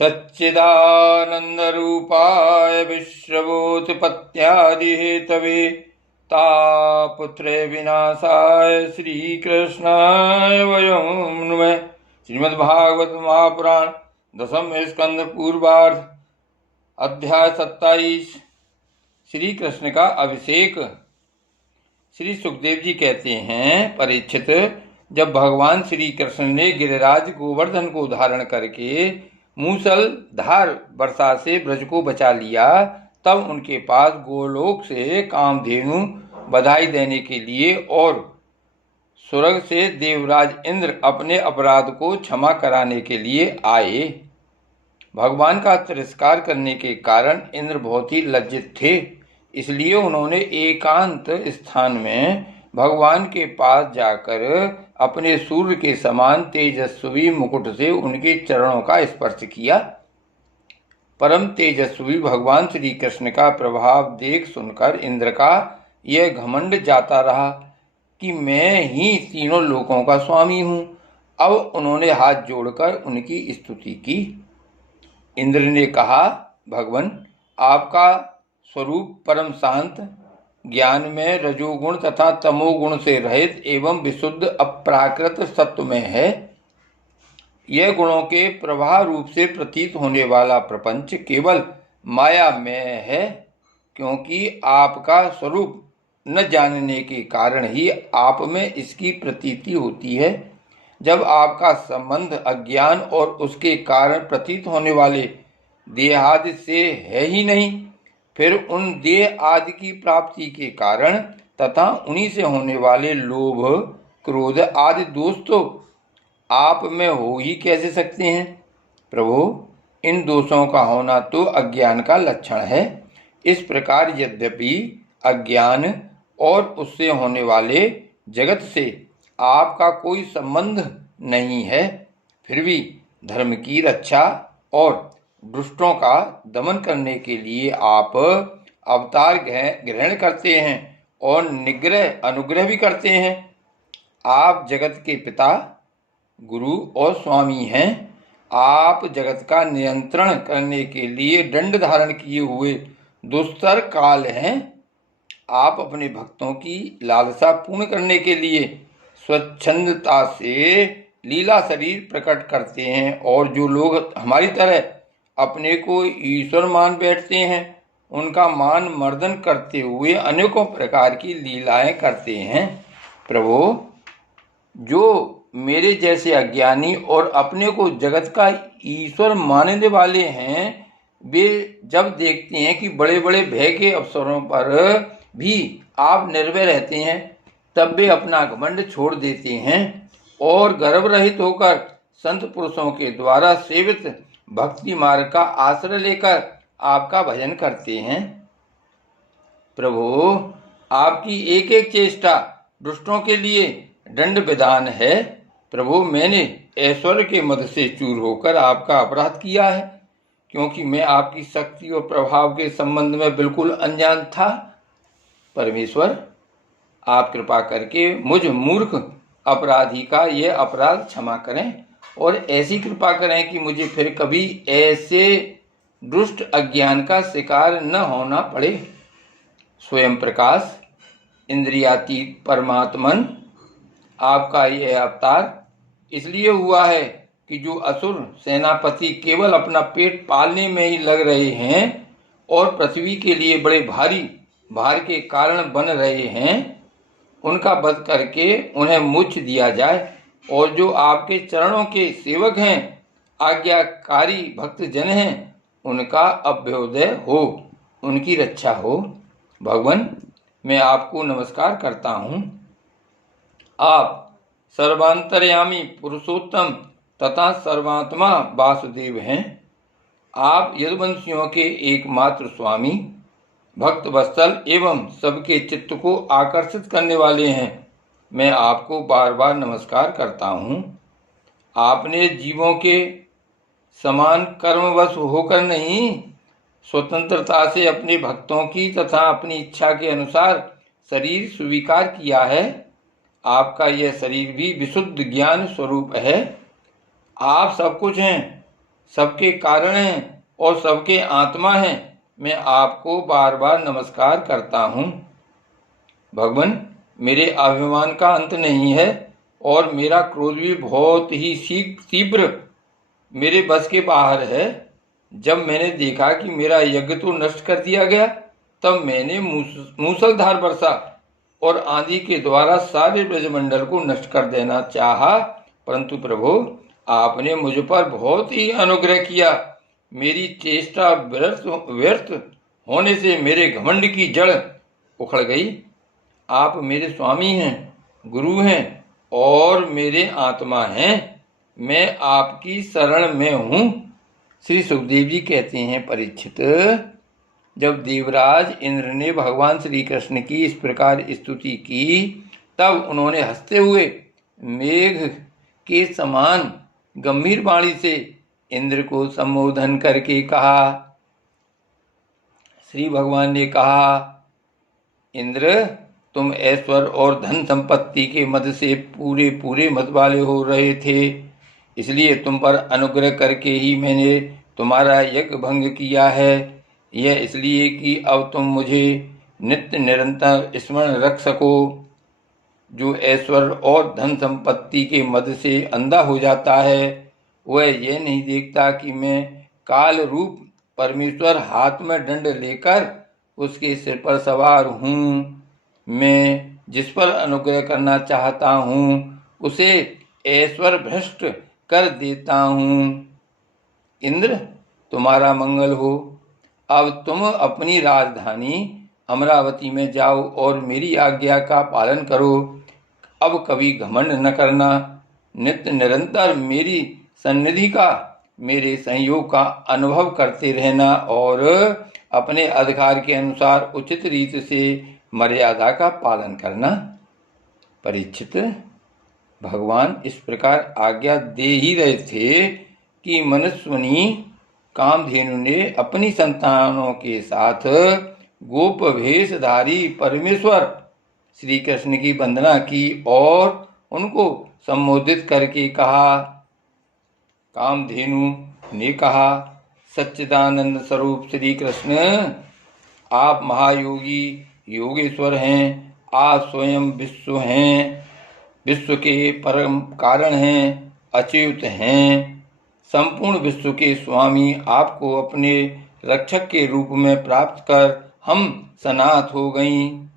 सच्चिदानन्दरूपाय विश्वभूतिपत्यादिहेतवे तापत्रय विनाशाय श्रीकृष्णाय वयं नुमः। श्रीमद्भागवत महापुराण दसम स्कंद पूर्वार्ध अध्याय 27 श्री कृष्ण का अभिषेक। श्री सुखदेव जी कहते हैं, परीक्षित, जब भगवान श्री कृष्ण ने गिरिराज गोवर्धन को धारण करके मूसलधार वर्षा से ब्रज को बचा लिया, तब उनके पास गोलोक से कामधेनु बधाई देने के लिए और स्वर्ग से देवराज इंद्र अपने अपराध को क्षमा कराने के लिए आए। भगवान का तिरस्कार करने के कारण इंद्र बहुत ही लज्जित थे, इसलिए उन्होंने एकांत स्थान में भगवान के पास जाकर अपने सूर्य के समान तेजस्वी मुकुट से उनके चरणों का स्पर्श किया। परम तेजस्वी भगवान श्री कृष्ण का प्रभाव देख सुनकर इंद्र का यह घमंड जाता रहा कि मैं ही तीनों लोकों का स्वामी हूँ। अब उन्होंने हाथ जोड़कर उनकी स्तुति की। इंद्र ने कहा, भगवान, आपका स्वरूप परम शांत, ज्ञान में रजोगुण तथा तमोगुण से रहित एवं विशुद्ध अप्राकृत सत्व में है। यह गुणों के प्रवाह रूप से प्रतीत होने वाला प्रपंच केवल माया में है, क्योंकि आपका स्वरूप न जानने के कारण ही आप में इसकी प्रतीति होती है। जब आपका संबंध अज्ञान और उसके कारण प्रतीत होने वाले देहादि से है ही नहीं, फिर उन देह आदि की प्राप्ति के कारण तथा उन्हीं से होने वाले लोभ, क्रोध आदि दोष तो आप में हो ही कैसे सकते हैं। प्रभु, इन दोषों का होना तो अज्ञान का लक्षण है। इस प्रकार यद्यपि अज्ञान और उससे होने वाले जगत से आपका कोई संबंध नहीं है, फिर भी धर्म की रक्षा और दुष्टों का दमन करने के लिए आप अवतार ग्रहण करते हैं और निग्रह अनुग्रह भी करते हैं। आप जगत के पिता, गुरु और स्वामी हैं। आप जगत का नियंत्रण करने के लिए दंड धारण किए हुए दुस्तर काल हैं। आप अपने भक्तों की लालसा पूर्ण करने के लिए स्वच्छंदता से लीला शरीर प्रकट करते हैं, और जो लोग हमारी तरह अपने को ईश्वर मान बैठते हैं, उनका मान मर्दन करते हुए अनेकों प्रकार की लीलाएं करते हैं। प्रभु, जो मेरे जैसे अज्ञानी और अपने को जगत का ईश्वर मानने वाले हैं, वे जब देखते हैं कि बड़े बड़े भय के अवसरों पर भी आप निर्भय रहते हैं, तब वे अपना घमंड छोड़ देते हैं और गर्भ रहित होकर संत पुरुषों के द्वारा सेवित भक्ति मार्ग का आश्रय लेकर आपका भजन करते हैं। प्रभु, आपकी एक एक चेष्टा दुष्टों के लिए दंड विधान है। प्रभु, मैंने ऐश्वर्य के मद से चूर होकर आपका अपराध किया है, क्योंकि मैं आपकी शक्ति और प्रभाव के संबंध में बिल्कुल अनजान था। परमेश्वर, आप कृपा करके मुझ मूर्ख अपराधी का यह अपराध क्षमा करें और ऐसी कृपा करें कि मुझे फिर कभी ऐसे दुष्ट अज्ञान का शिकार न होना पड़े। स्वयं प्रकाश, इंद्रियातीत परमात्मन, आपका यह अवतार इसलिए हुआ है कि जो असुर सेनापति केवल अपना पेट पालने में ही लग रहे हैं और पृथ्वी के लिए बड़े भारी भार के कारण बन रहे हैं, उनका वध करके उन्हें मोक्ष दिया जाए, और जो आपके चरणों के सेवक हैं, आज्ञाकारी भक्त जन हैं, उनका अभ्युदय हो, उनकी रक्षा हो। भगवान, मैं आपको नमस्कार करता हूँ। आप सर्वांतर्यामी पुरुषोत्तम तथा सर्वात्मा वासुदेव हैं। आप यदुवंशियों के एकमात्र स्वामी, भक्त वत्सल एवं सबके चित्त को आकर्षित करने वाले हैं। मैं आपको बार बार नमस्कार करता हूँ। आपने जीवों के समान कर्मवश होकर नहीं, स्वतंत्रता से अपने भक्तों की तथा अपनी इच्छा के अनुसार शरीर स्वीकार किया है। आपका यह शरीर भी विशुद्ध ज्ञान स्वरूप है। आप सब कुछ हैं, सबके कारण हैं और सबके आत्मा हैं, मैं आपको बार बार नमस्कार करता हूँ। भगवान, मेरे अभिमान का अंत नहीं है और मेरा क्रोध भी बहुत ही तीव्र मेरे बस के बाहर है। जब मैंने देखा कि मेरा यज्ञ तो नष्ट कर दिया गया, तब मैंने मूसलधार वर्षा और आंधी के द्वारा सारे ब्रजमंडल को नष्ट कर देना चाहा, परंतु प्रभु आपने मुझ पर बहुत ही अनुग्रह किया। मेरी चेष्टा व्यर्थ होने से मेरे घमंड की जड़ उखड़ गई। आप मेरे स्वामी हैं, गुरु हैं और मेरे आत्मा हैं। मैं आपकी शरण में हूँ। श्री सुखदेव जी कहते हैं, परीक्षित, जब देवराज इंद्र ने भगवान श्री कृष्ण की इस प्रकार स्तुति की, तब उन्होंने हंसते हुए मेघ के समान गंभीर वाणी से इंद्र को संबोधन करके कहा। श्री भगवान ने कहा, इंद्र, तुम ऐश्वर्य और धन संपत्ति के मद से पूरे मत वाले हो रहे थे, इसलिए तुम पर अनुग्रह करके ही मैंने तुम्हारा यज्ञ भंग किया है। यह इसलिए कि अब तुम मुझे नित्य निरंतर स्मरण रख सको। जो ऐश्वर्य और धन संपत्ति के मद से अंधा हो जाता है, वह यह नहीं देखता कि मैं काल रूप परमेश्वर हाथ में दंड लेकर उसके सिर पर सवार हूँ। मैं जिस पर अनुग्रह करना चाहता हूँ उसे ऐश्वर्य भ्रष्ट कर देता हूँ। इंद्र, तुम्हारा मंगल हो। अब तुम अपनी राजधानी अमरावती में जाओ और मेरी आज्ञा का पालन करो। अब कभी घमंड न करना। नित्य निरंतर मेरी सन्निधि का, मेरे संयोग का अनुभव करते रहना और अपने अधिकार के अनुसार उचित रीति से मर्यादा का पालन करना। परीक्षित, भगवान इस प्रकार आज्ञा दे ही रहे थे कि मनस्विनी कामधेनु ने अपनी संतानों के साथ गोप भेषधारी परमेश्वर श्री कृष्ण की वंदना की और उनको संबोधित करके कहा। कामधेनु ने कहा, सच्चिदानंद स्वरूप श्री कृष्ण, आप महायोगी योगेश्वर हैं। आप स्वयं विश्व हैं, विश्व के परम कारण हैं, अच्युत हैं। संपूर्ण विश्व के स्वामी आपको अपने रक्षक के रूप में प्राप्त कर हम सनाथ हो गईं।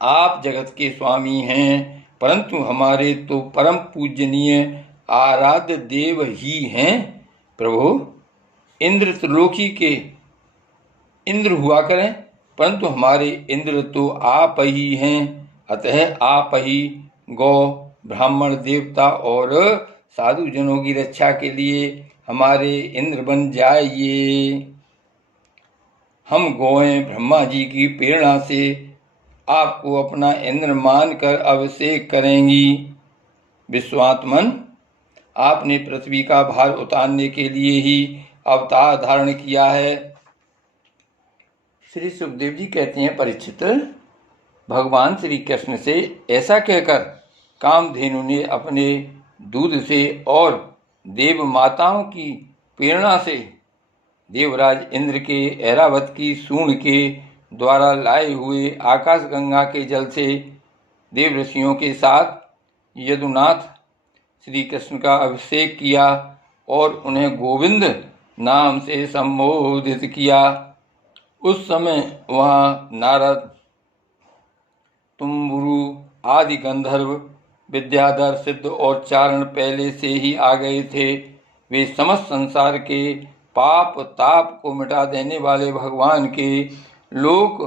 आप जगत के स्वामी हैं, परंतु हमारे तो परम पूजनीय आराध्य देव ही हैं। प्रभु, इंद्र त्रिलोकी के इंद्र हुआ करें, परंतु हमारे इंद्र तो आप ही हैं। अतः आप ही गौ, ब्राह्मण, देवता और साधु जनों की रक्षा के लिए हमारे इंद्र बन जाइए। हम गौएं ब्रह्मा जी की प्रेरणा से आपको अपना इंद्र मानकर अभिषेक करेंगी। विश्वात्मन, आपने पृथ्वी का भार उतारने के लिए ही अवतार धारण किया है। श्री सुखदेव जी कहते हैं, परीक्षित, भगवान श्री कृष्ण से ऐसा कहकर कामधेनु ने अपने दूध से और देव माताओं की प्रेरणा से देवराज इंद्र के ऐरावत की सूंड के द्वारा लाए हुए आकाश गंगा के जल से देव ऋषियों के साथ यदुनाथ श्री कृष्ण का अभिषेक किया और उन्हें गोविंद नाम से संबोधित किया। उस समय वहाँ नारद, तुम्बुरु आदि गंधर्व, विद्याधर, सिद्ध और चारण पहले से ही आ गए थे। वे समस्त संसार के पाप ताप को मिटा देने वाले भगवान के लोक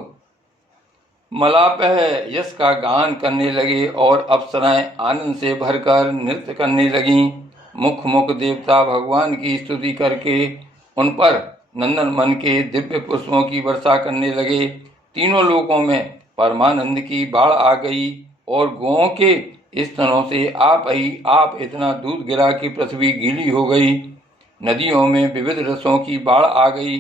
मलापह यश का गान करने लगे और अप्सराएं आनंद से भरकर नृत्य करने लगीं। मुख मुख देवता भगवान की स्तुति करके उन पर नंदन मन के दिव्य पुष्पों की वर्षा करने लगे। तीनों लोकों में परमानंद की बाढ़ आ गई और गौओं के स्तनों से आप इतना दूध गिरा कि पृथ्वी गीली हो गई। नदियों में विविध रसों की बाढ़ आ गई।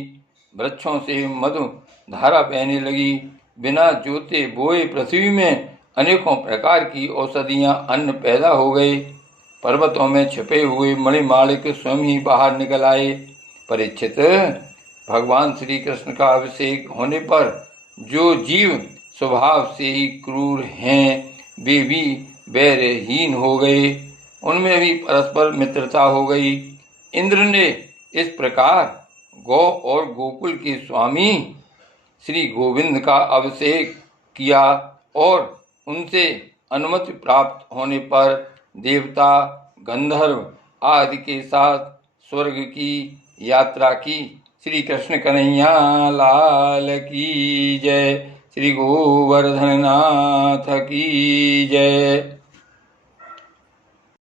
वृक्षों से मधु धारा बहने लगी। बिना जोते बोए पृथ्वी में अनेकों प्रकार की औषधियां, अन्न पैदा हो गए। पर्वतों में छिपे हुए मणिमाणिक स्वयं ही बाहर निकल आए। परीक्षित, भगवान श्री कृष्ण का अभिषेक होने पर जो जीव स्वभाव से ही क्रूर हैं, वे भी वैरहीन हो गए, उनमें भी परस्पर मित्रता हो गई। इंद्र ने इस प्रकार गौ और गोकुल के स्वामी श्री गोविंद का अभिषेक किया और उनसे अनुमति प्राप्त होने पर देवता, गंधर्व आदि के साथ स्वर्ग की यात्रा की। श्री कृष्ण कन्हैया लाल की जय। श्री गोवर्धन नाथ की जय।